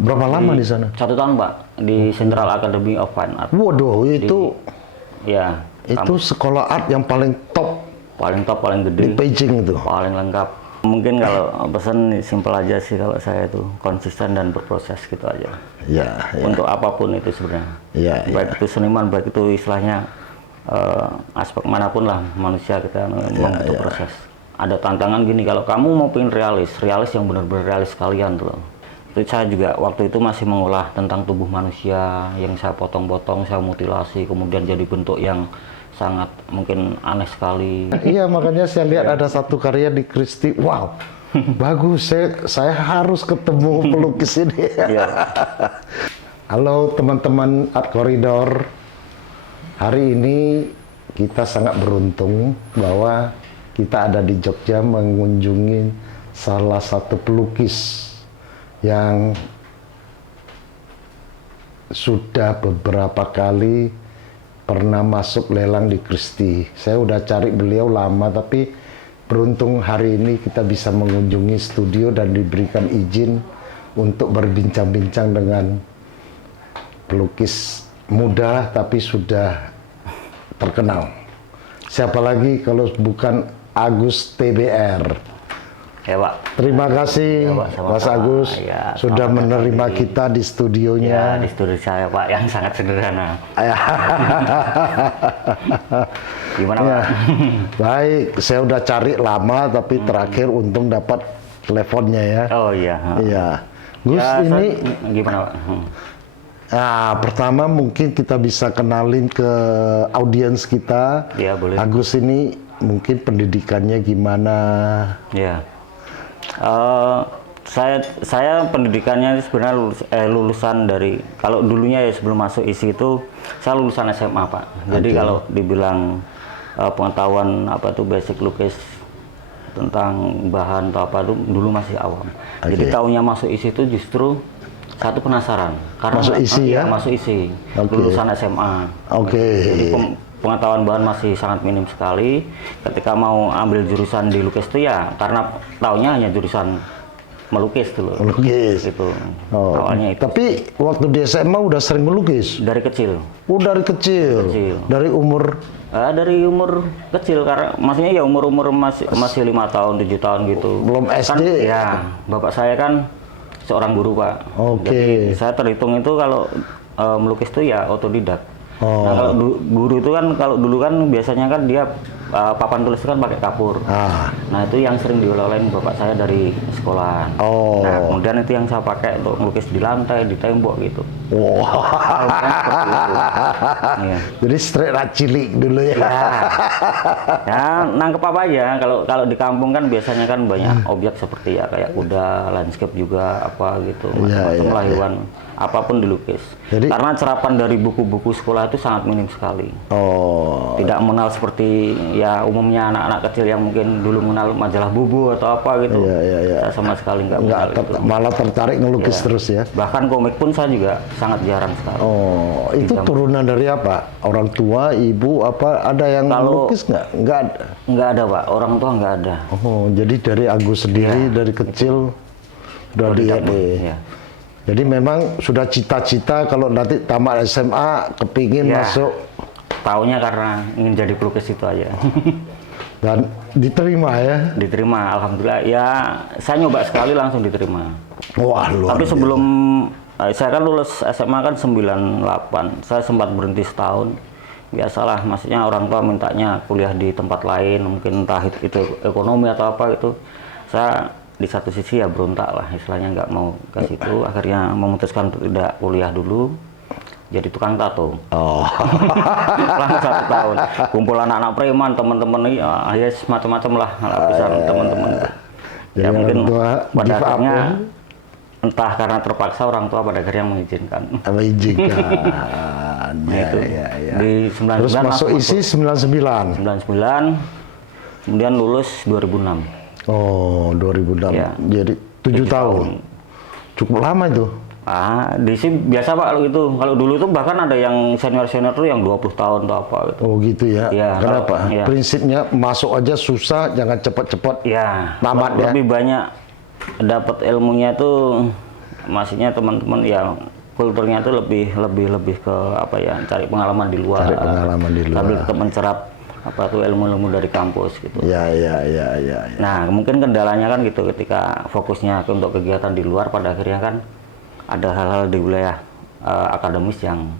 Berapa lama di sana? 1 tahun Pak, di Central Academy of Fine Art. Waduh, itu Ya, itu sekolah art yang paling top paling top, paling di gede, Beijing itu. paling lengkap. Mungkin kalau pesan simpel aja sih kalau saya itu konsisten dan berproses gitu aja. Ya, ya. Untuk apapun itu sebenarnya. Ya, Baik itu seniman, baik itu istilahnya aspek manapun lah manusia kita membutuhkan proses. Ada tantangan gini, kalau kamu mau pengen realis yang benar-benar realis sekalian tuh. Itu saya juga waktu itu masih mengolah tentang tubuh manusia yang saya potong-potong, saya mutilasi, kemudian jadi bentuk yang sangat mungkin aneh sekali. Iya, makanya saya lihat ada satu karya di Christie. Wow, bagus. Saya harus ketemu pelukis ini. Iya. Halo teman-teman Art Corridor. Hari ini kita sangat beruntung bahwa kita ada di Jogja mengunjungi salah satu pelukis yang sudah beberapa kali pernah masuk lelang di Christie. Saya udah cari beliau lama, tapi beruntung hari ini kita bisa mengunjungi studio dan diberikan izin untuk berbincang-bincang dengan pelukis muda tapi sudah terkenal. Siapa lagi kalau bukan Agus TBR. Ya Pak. Terima kasih Ya, Pak, sama-sama. Mas Agus Ya, sudah selamat menerima datang kita di studionya. Ya, di studio saya Pak yang sangat sederhana. Gimana Ya. Pak? Baik, saya udah cari lama tapi terakhir untung dapat teleponnya ya. Oh iya. Iya. Gus, Ya, ini gimana Pak? pertama mungkin kita bisa kenalin ke audiens kita. Ya, boleh. Agus ini mungkin pendidikannya gimana? Ya. Saya pendidikannya sebenarnya lulusan dari, kalau dulunya ya sebelum masuk ISI itu saya lulusan SMA Pak. Jadi kalau dibilang pengetahuan apa tuh basic lukis tentang bahan atau apa itu dulu masih awam. Jadi tahunnya masuk ISI itu justru satu penasaran karena Masuk ISI ya? Masuk ISI, lulusan SMA. Jadi pengetahuan bahan masih sangat minim sekali. Ketika mau ambil jurusan di lukis itu ya karena tahunya hanya jurusan melukis dulu. Melukis. Gitu. Oh. Awalnya itu. Tapi waktu di SMA udah sering melukis? Dari kecil. Oh, dari kecil. Dari umur? Dari umur kecil, karena maksudnya ya umur masih 5 tahun, 7 tahun gitu. Belum SD? Kan, ya, bapak saya kan seorang guru Pak. Oke. Jadi saya terhitung itu kalau melukis itu ya otodidak. Oh. Nah, kalau guru itu kan kalau dulu kan biasanya kan dia papan tulis itu kan pakai kapur. Nah itu yang sering dioleh-olehin bapak saya dari sekolah. Oh. Nah kemudian itu yang saya pakai untuk melukis di lantai, di tembok gitu. Wow. Ya. Jadi straight cilik dulu ya. Ya, nangkep apa aja. Kalau di kampung kan biasanya kan banyak objek seperti ya kayak kuda, landscape juga apa gitu, macam-macam lah hewan. Apapun dilukis. Jadi, karena serapan dari buku-buku sekolah itu sangat minim sekali. Oh. Tidak mengenal seperti ya umumnya anak-anak kecil yang mungkin dulu mengenal majalah Bubu atau apa gitu. Iya. Saya sama sekali nggak mengenal itu. Malah tertarik ngelukis terus ya. Bahkan komik pun saya juga sangat jarang sekali. Oh, itu turunan dari apa? Orang tua, ibu, apa? Ada yang melukis nggak? Nggak ada. Nggak ada Pak, orang tua nggak ada. Oh, jadi dari Agus sendiri dari kecil udah Ya. Jadi memang sudah cita-cita kalau nanti tamat SMA kepingin masuk. Taunya karena ingin jadi pelukis itu aja. Dan diterima ya? Diterima, alhamdulillah. Ya, saya nyoba sekali langsung diterima. Wah, luar Tapi biasa. sebelum saya kan lulus SMA kan 98, saya sempat berhenti setahun. Biasalah, maksudnya orang tua mintanya kuliah di tempat lain, mungkin entah itu ekonomi atau apa gitu. Saya di satu sisi ya berontak lah, istilahnya nggak mau ke situ. Akhirnya memutuskan untuk tidak kuliah dulu, jadi tukang tato. Oh. Selama 1 tahun, kumpul anak-anak preman, teman-teman, ya macam-macam lah lapisan teman-teman. Jadi Ya mungkin pada akhirnya entah karena terpaksa orang tua pada akhirnya mengizinkan. Mengizinkan. Itu. Ya. Di 99 Terus masuk ISI 99. 99, kemudian lulus 2006. Oh, 2006. Ya. Jadi 7 tahun. Cukup lama itu. Di sini biasa Pak kalau itu. Kalau dulu tuh bahkan ada yang senior-senior tuh yang 20 tahun atau apa gitu. Oh gitu ya. Ya, Kenapa? ya. Prinsipnya masuk aja susah, jangan cepat-cepat. Ya, Tamat ya. lebih banyak dapat ilmunya tuh maksudnya teman-teman yang kulturnya itu lebih ke apa ya, cari pengalaman di luar. Cari pengalaman di luar. Sambil tetap mencerap apa tuh ilmu-ilmu dari kampus gitu. Ya. Nah, mungkin kendalanya kan gitu ketika fokusnya untuk kegiatan di luar, pada akhirnya kan ada hal-hal di wilayah akademis yang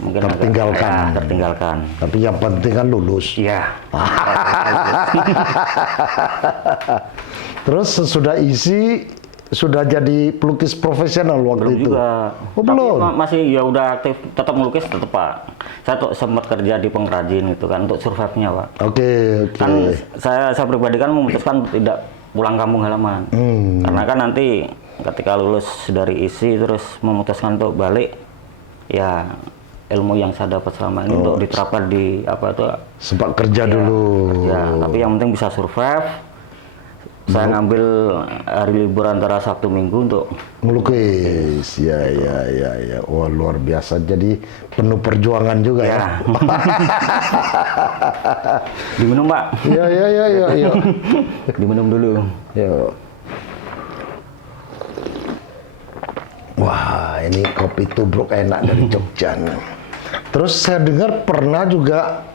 mungkin tertinggalkan. tertinggalkan. Tapi yang penting kan lulus. Iya. Terus sesudah isi sudah jadi pelukis profesional waktu Belum itu. juga. Oh, Tapi belum. masih ya udah aktif, tetap melukis tetap Pak. Saya tuh sempat kerja di pengrajin gitu kan untuk survive-nya Pak. Oke. Kan saya pribadi kan memutuskan tidak pulang kampung halaman. Karena kan nanti ketika lulus dari isi terus memutuskan untuk balik, ya ilmu yang saya dapat selama ini untuk diterapkan di apa itu Sempat kerja dulu. kerja. Tapi yang penting bisa survive. Saya ngambil hari libur antara Sabtu Minggu untuk Melukis. Ya. Wah, luar biasa. Jadi penuh perjuangan juga ya. Diminum Pak. Ya. Diminum dulu. Yuk. Wah, ini kopi tubruk enak dari Jogja nih. Terus saya dengar pernah juga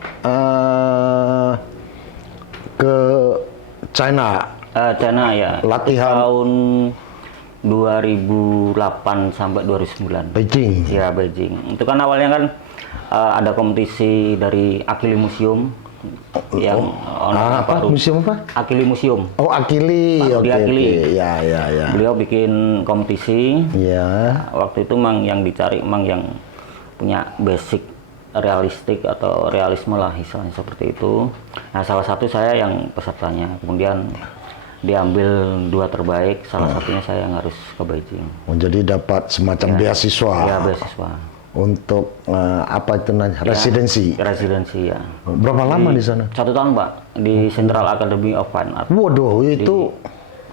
ke China. China ya. Latihan. Tahun 2008 sampai 2009. Beijing. Ya, Beijing. Itu kan awalnya kan ada kompetisi dari Akili Museum yang Apa? Museum apa? Akili Museum. Oh, Akili. Pak Budi Akili. Ya. Beliau bikin kompetisi. Ya. Waktu itu mang yang dicari mang yang punya basic realistik atau realisme lah istilahnya seperti itu. Nah, salah satu saya yang pesertanya. Kemudian diambil 2 terbaik, salah satunya saya yang harus ke Beijing. Oh, jadi dapat semacam beasiswa. Ya, beasiswa. Untuk apa itu namanya? Residensi. Residensi ya. Berapa lama di sana? 1 tahun Pak di Central Academy of Fine Art. Waduh, itu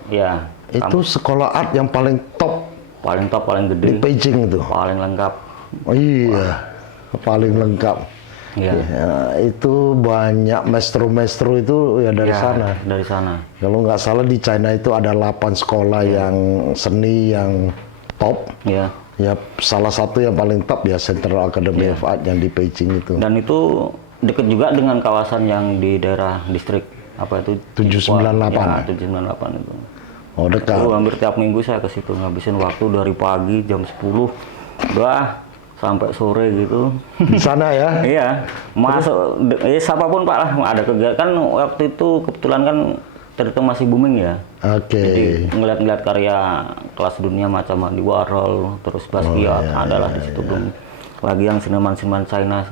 Ya, itu sekolah art yang paling top paling top, paling di gede, Beijing itu. paling lengkap. Oh iya, paling lengkap. Ya, Ya, itu banyak maestro-maestro itu ya dari ya, sana. dari sana. Kalau nggak salah di China itu ada 8 sekolah yang seni yang top. Ya. Ya, salah satu yang paling top ya Central Academy of Art yang di Beijing itu. Dan itu dekat juga dengan kawasan yang di daerah distrik apa itu 798. Ya, 798 itu. Oh, dekat. Itu hampir tiap minggu saya ke situ ngabisin waktu dari pagi jam 10 udah sampai sore gitu. Di sana ya. Iya, masuk siapapun Pak lah ada kegiatan kan waktu itu kebetulan kan terhitung masih booming ya. Oke. Jadi ngeliat-ngeliat karya kelas dunia macam Andy Warhol, terus Basquiat adalah di situ belum. Lagi yang seniman-seniman China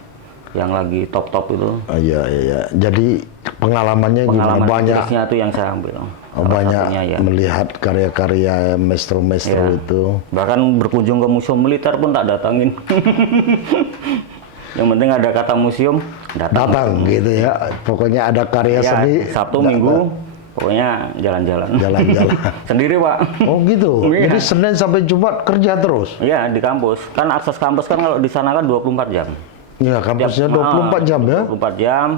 yang lagi top-top itu. Oh, iya. Jadi pengalamannya gimana? Pengalaman Banyak tulisnya itu yang saya ambil. banyak satunya, ya. melihat karya-karya maestro-maestro Ya. itu. Bahkan berkunjung ke museum militer pun tak datangin. Yang penting ada kata museum, Datang gitu ya. Pokoknya ada karya Ya, seni. Sabtu Minggu, pokoknya jalan-jalan. Jalan-jalan. Sendiri Pak. Oh gitu. Iya. Jadi Senin sampai Jumat kerja terus. Iya di kampus. Kan akses kampus kan kalau di sana kan 24 jam. Ya, kampusnya 24 jam ya. 24 jam.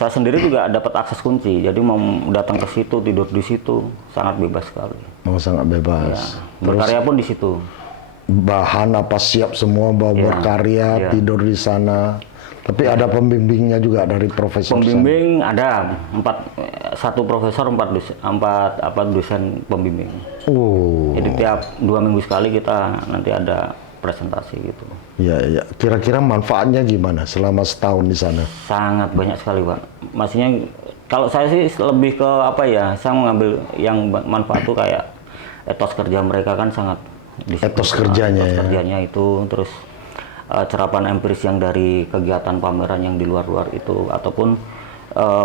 Saya sendiri juga dapat akses kunci. Jadi mau datang ke situ, tidur di situ, sangat bebas sekali. Oh, sangat bebas. Berkarya pun di situ. Bahan apa siap semua bawa Ya, berkarya, ya. tidur di sana. Tapi ada pembimbingnya juga dari profesor. Pembimbing ada 1 profesor, 4 dosen pembimbing. Oh. Jadi tiap 2 minggu sekali kita nanti ada presentasi gitu. Ya. Kira-kira manfaatnya gimana selama setahun di sana? Sangat banyak sekali Pak. Maksudnya kalau saya sih lebih ke apa ya, saya mengambil yang manfaat tuh kayak etos kerja mereka kan sangat di situ. Etos kerjanya Etos ya. kerjanya itu, terus cerapan empiris yang dari kegiatan pameran yang di luar-luar itu, ataupun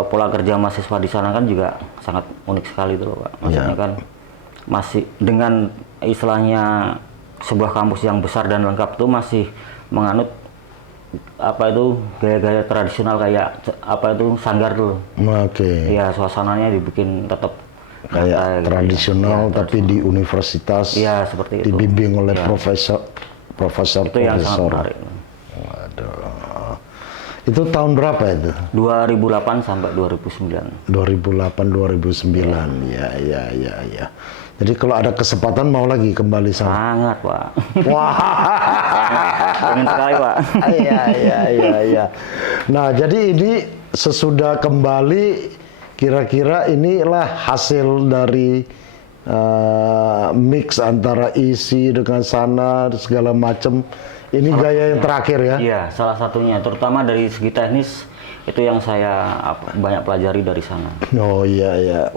pola kerja mahasiswa di sana kan juga sangat unik sekali tuh Pak. Maksudnya kan masih dengan istilahnya sebuah kampus yang besar dan lengkap itu masih menganut apa itu gaya-gaya tradisional kayak apa itu sanggar tuh. Oke. Ya suasananya dibikin tetap Kayak nyantai gitu tradisional ya. tapi di universitas. Iya seperti itu. Dibimbing oleh Ya. profesor. Itu yang sangat menarik. Waduh. Itu tahun berapa itu? 2008 sampai 2009. 2008 2009. Ya. Jadi kalau ada kesempatan mau lagi kembali sana. Sangat, Pak. Wah. Pengen sekali, Pak. Iya. Nah, jadi ini sesudah kembali, kira-kira inilah hasil dari mix antara isi dengan sana segala macam. Ini gaya yang terakhir ya? Iya, salah satunya. Terutama dari segi teknis itu yang saya banyak pelajari dari sana. Oh iya.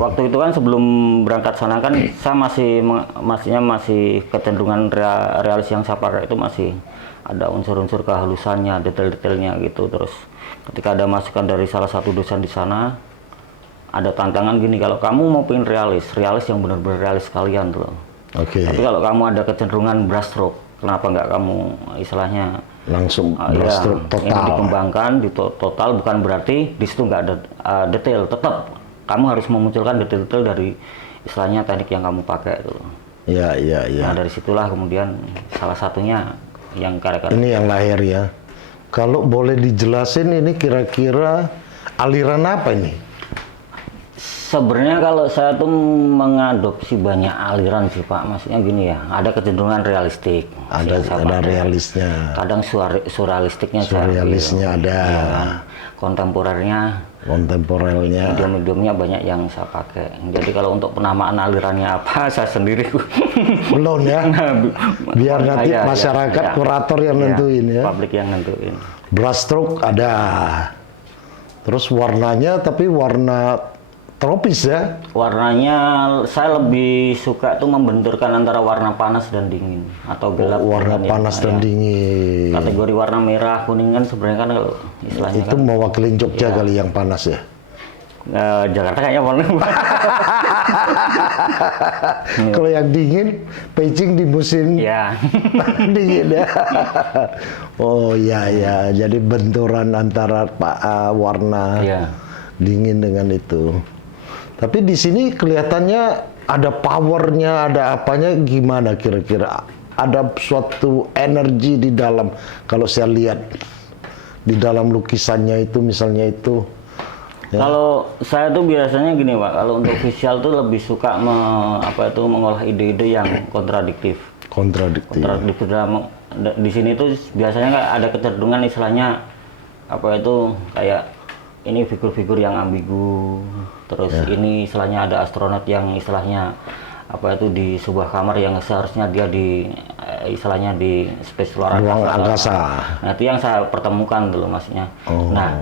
Waktu itu kan sebelum berangkat sana kan saya masih kecenderungan realis yang saya pakai itu masih ada unsur-unsur kehalusannya, detail-detailnya gitu. Terus ketika ada masukan dari salah satu dosen di sana, ada tantangan gini, kalau kamu mau pengen realis yang benar-benar realis sekalian tuh. Oke. Tapi kalau kamu ada kecenderungan brushstroke, kenapa nggak kamu istilahnya Langsung brushstroke Itu total. dikembangkan di total, bukan berarti di situ nggak ada detail. Tetap kamu harus memunculkan detail-detail dari istilahnya teknik yang kamu pakai itu. Iya. Nah dari situlah kemudian salah satunya yang karya-karya. Ini yang lahir ya. Kalau boleh dijelasin ini kira-kira aliran apa ini? Sebenarnya kalau saya tuh mengadopsi banyak aliran sih Pak, maksudnya gini ya, ada kecenderungan realistik. Ada realisnya. Kadang surrealistiknya. Surrealisnya ada. Ya, kan? Kontemporernya. Kontemporelnya. Banyak yang saya pakai. Jadi kalau untuk penamaan alirannya apa, saya sendiri. Belum ya. Biar nanti Ya, masyarakat kurator yang nentuin ya. Publik yang nentuin. Brushstroke ada. Terus warnanya tapi warna tropis ya. Warnanya saya lebih suka tuh membenturkan antara warna panas dan dingin atau gelap. Warna panas dan dingin. Kategori warna merah kuning kan sebenarnya kan kalau istilahnya Itu mewakili Jogja kali yang panas ya. Jakarta kayaknya warna. Kalau yang dingin, Beijing di musim Ya. dingin ya. Oh ya. Jadi benturan antara warna dingin dengan itu. Tapi di sini kelihatannya ada powernya, ada apanya, gimana kira-kira? Ada suatu energi di dalam. Kalau saya lihat di dalam lukisannya itu, misalnya itu. Ya. Kalau saya tuh biasanya gini Pak, kalau untuk visual tuh lebih suka mengolah ide-ide yang kontradiktif. Kontradiktif Di sini tuh biasanya ada kecenderungan istilahnya kayak ini figur-figur yang ambigu. Terus ini istilahnya ada astronot yang istilahnya di sebuah kamar yang seharusnya dia istilahnya di space luar angkasa. Nah itu yang saya pertemukan dulu maksudnya. Nah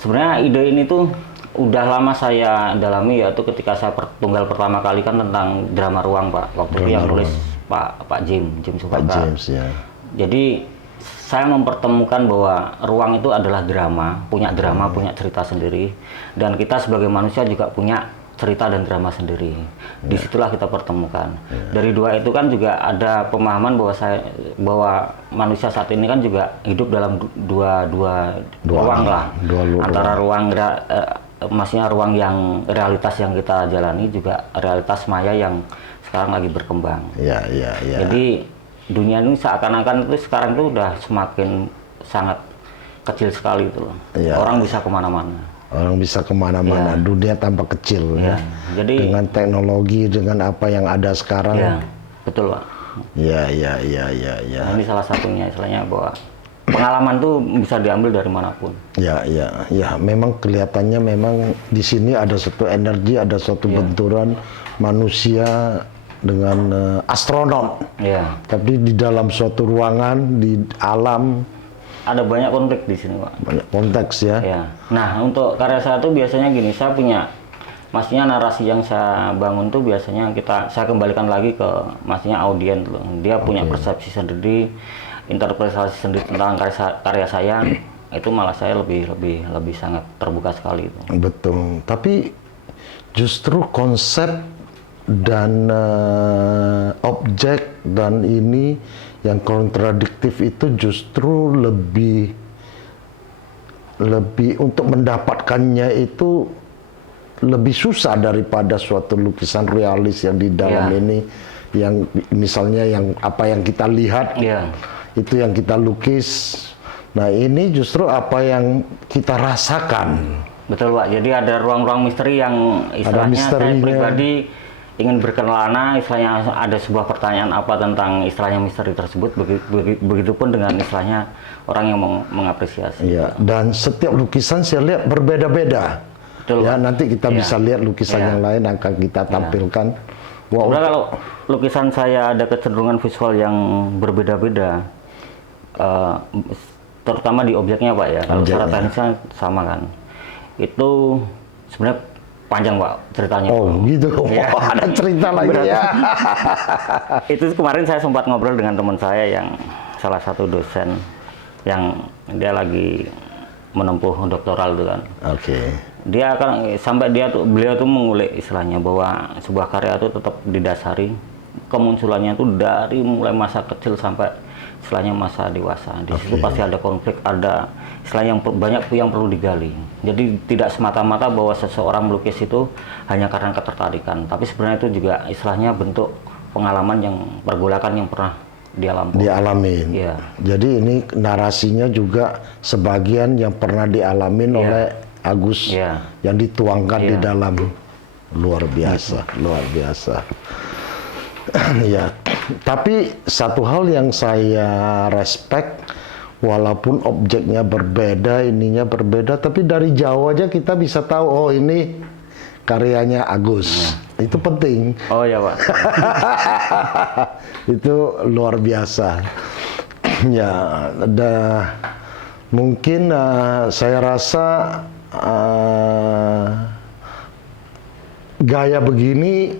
sebenarnya ide ini tuh udah lama saya dalami, yaitu ketika saya tunggal pertama kali kan tentang drama ruang Pak. Waktu itu yang nulis Pak James Subaka. Pak James ya. Jadi saya mempertemukan bahwa ruang itu adalah drama, punya cerita sendiri, dan kita sebagai manusia juga punya cerita dan drama sendiri. Disitulah kita pertemukan. Dari dua itu kan juga ada pemahaman bahwa manusia saat ini kan juga hidup dalam dua ruang lah. Antara maksudnya ruang yang realitas yang kita jalani, juga realitas maya yang sekarang lagi berkembang. Iya. Jadi dunia ini seakan-akan itu sekarang itu udah semakin sangat kecil sekali itu loh. Ya. Orang bisa kemana-mana. Dunia tampak kecil ya. Jadi dengan teknologi, dengan apa yang ada sekarang. Ya, betul Pak. Iya. Nah, ini salah satunya istilahnya bahwa pengalaman tuh bisa diambil dari manapun. Ya. Memang kelihatannya memang di sini ada suatu energi, ada suatu benturan manusia dengan astronot. Ya. Tapi di dalam suatu ruangan di alam ada banyak konflik di sini Pak. Banyak konteks ya. Nah untuk karya saya tuh biasanya gini, saya punya maksudnya narasi yang saya bangun tuh biasanya saya kembalikan lagi ke maksudnya audien loh. Dia punya persepsi sendiri, interpretasi sendiri tentang karya saya. Itu malah saya lebih sangat terbuka sekali itu. Betul. Tapi justru konsep dan objek dan ini yang kontradiktif itu justru lebih untuk mendapatkannya itu lebih susah daripada suatu lukisan realis yang di dalam ini, yang misalnya yang apa yang kita lihat itu yang kita lukis. Nah ini justru apa yang kita rasakan. Betul Pak, jadi ada ruang-ruang misteri yang istilahnya saya pribadi ingin berkelana, istilahnya ada sebuah pertanyaan apa tentang istilahnya misteri tersebut, begitupun dengan istilahnya orang yang mengapresiasi. Ya, dan setiap lukisan saya lihat berbeda-beda. Ya, nanti kita bisa lihat lukisan yang lain akan kita tampilkan. Wow. Sebenarnya kalau lukisan saya ada kecenderungan visual yang berbeda-beda, terutama di objeknya Pak ya, kalau secara teknisnya sama kan. Itu sebenarnya panjang Pak ceritanya. Oh gitu, ya. Ada cerita lagi ya. Itu kemarin saya sempat ngobrol dengan teman saya yang salah satu dosen yang dia lagi menempuh doktoral itu kan. Oke. Dia akan sampai beliau tuh mengulik istilahnya bahwa sebuah karya itu tetap didasari kemunculannya itu dari mulai masa kecil sampai istilahnya masa dewasa. Di situ pasti ada konflik, ada istilahnya yang banyak yang perlu digali. Jadi tidak semata-mata bahwa seseorang melukis itu hanya karena ketertarikan, tapi sebenarnya itu juga istilahnya bentuk pengalaman yang pergolakan yang pernah dialamin. Ya. Jadi ini narasinya juga sebagian yang pernah dialamin oleh Agus yang dituangkan di dalam. Luar biasa, luar biasa. Ya, tapi satu hal yang saya respect, walaupun objeknya berbeda, ininya berbeda, tapi dari jauh aja kita bisa tahu, oh ini karyanya Agus. Itu penting. Oh ya Pak. Itu luar biasa. Ya, ada mungkin saya rasa gaya begini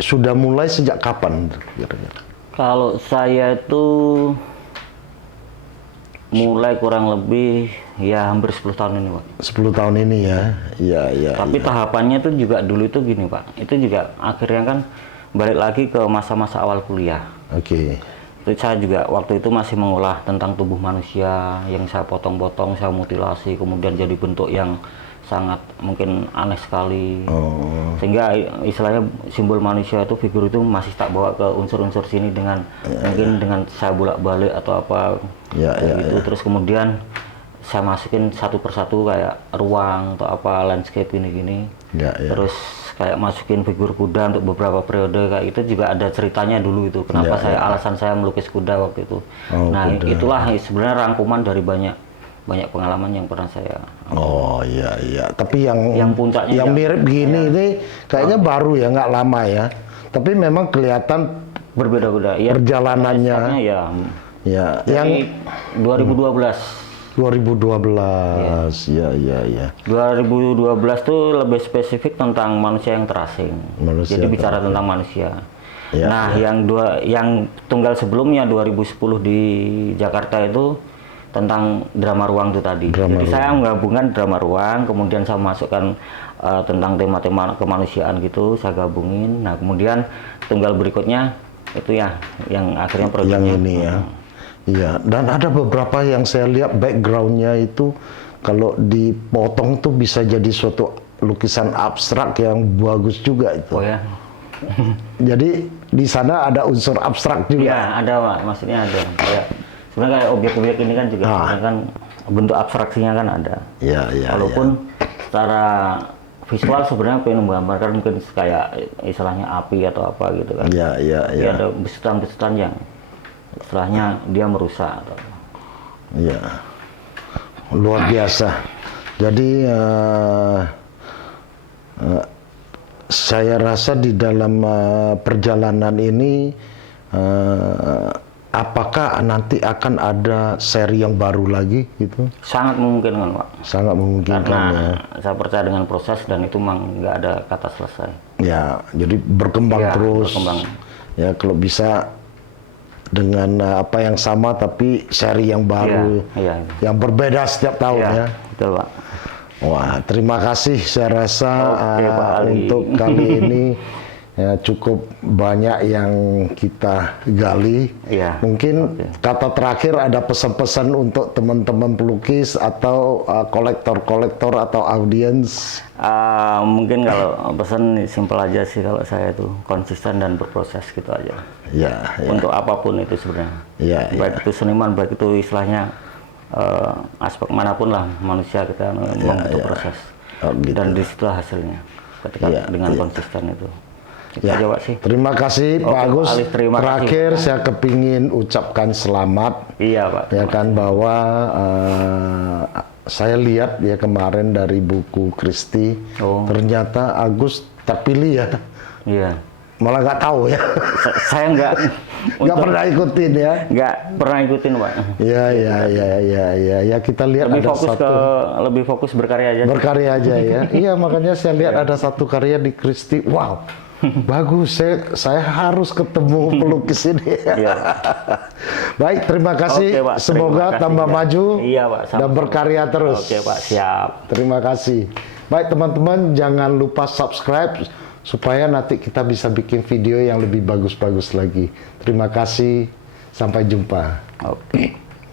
sudah mulai sejak kapan? Kalau saya itu mulai kurang lebih ya hampir 10 tahun ini Pak. 10 tahun ini ya? Iya. Tapi tahapannya itu juga dulu itu gini Pak, itu juga akhirnya kan balik lagi ke masa-masa awal kuliah. Oke. Itu saya juga waktu itu masih mengolah tentang tubuh manusia yang saya potong-potong, saya mutilasi, kemudian jadi bentuk yang sangat mungkin aneh sekali. Sehingga istilahnya simbol manusia itu, figur itu masih tak bawa ke unsur-unsur sini dengan mungkin dengan saya bolak-balik atau apa gitu. Terus kemudian saya masukin satu persatu kayak ruang atau apa landscape gini-gini. Terus kayak masukin figur kuda untuk beberapa periode kayak itu juga ada ceritanya dulu itu. Kenapa alasan saya melukis kuda waktu itu. Kuda. Itulah sebenarnya rangkuman dari banyak pengalaman yang pernah saya. Iya. Tapi yang puncaknya yang mirip gini ini kayaknya baru ya, nggak lama ya. Tapi memang kelihatan berbeda-beda. Ya, perjalanannya. Ya. Yang 2012. 2012. Ya. 2012 tuh lebih spesifik tentang manusia yang terasing. Jadi bicara tentang manusia. Yang tunggal sebelumnya 2010 di Jakarta itu tentang drama ruang itu tadi. Jadi saya menggabungkan drama ruang, kemudian saya masukkan tentang tema-tema kemanusiaan gitu, saya gabungin. Nah, kemudian tunggal berikutnya itu ya yang akhirnya proyeknya. Yang ini ya. Iya, dan ada beberapa yang saya lihat backgroundnya itu kalau dipotong tuh bisa jadi suatu lukisan abstrak yang bagus juga itu. Oh ya. Jadi di sana ada unsur abstrak juga. Iya, ada Pak, maksudnya ada. Sebenarnya kayak objek-objek ini kan juga kan bentuk abstraksinya kan ada. Iya. Walaupun secara visual sebenarnya pengen menggambarkan mungkin kayak istilahnya api atau apa gitu kan. Iya. Ada besutan-besutan yang istilahnya dia merusak atau. Iya. Luar biasa. Jadi saya rasa di dalam perjalanan ini apakah nanti akan ada seri yang baru lagi gitu? Sangat memungkinkan Pak. Sangat memungkinkan. Karena saya percaya dengan proses dan itu memang nggak ada kata selesai. Ya, jadi berkembang terus. Ya, kalau bisa dengan apa yang sama tapi seri yang baru, yang berbeda setiap tahun ya. Betul Pak. Wah, terima kasih saya rasa untuk kali ini. Ya, cukup banyak yang kita gali. Mungkin kata terakhir ada pesan-pesan untuk teman-teman pelukis atau kolektor-kolektor atau audiens. Mungkin kalau pesan simpel aja sih, kalau saya itu konsisten dan berproses gitu aja. Ya. Untuk apapun itu sebenarnya. Ya. Baik itu seniman, baik itu istilahnya aspek manapun lah manusia kita membutuh proses. Oh, gitu. Dan disitulah hasilnya ketika dengan konsisten itu. Itu aja, Pak, sih. Terima kasih Pak Oke, Agus. Pak Ali, terima Terakhir kasih. saya kepingin ucapkan selamat. Iya, Pak. Ya kan, bahwa saya lihat ya kemarin dari buku Kristi, ternyata Agus terpilih ya. Iya. Malah nggak tahu ya. Saya nggak Pernah ikutin ya. nggak pernah ikutin, Pak. Ya kita lihat Lebih ada fokus satu lebih fokus berkarya aja. berkarya aja ya. Iya, makanya saya lihat ada satu karya di Kristi. Wow. Bagus, saya harus ketemu pelukis ini. Iya. Baik, terima kasih. Oke, Pak, Semoga terima kasih, tambah ya. maju Iya, Pak, dan sama-sama. berkarya terus. Oke, Pak, siap. Terima kasih. Baik teman-teman, jangan lupa subscribe supaya nanti kita bisa bikin video yang lebih bagus-bagus lagi. Terima kasih, sampai jumpa. Oke.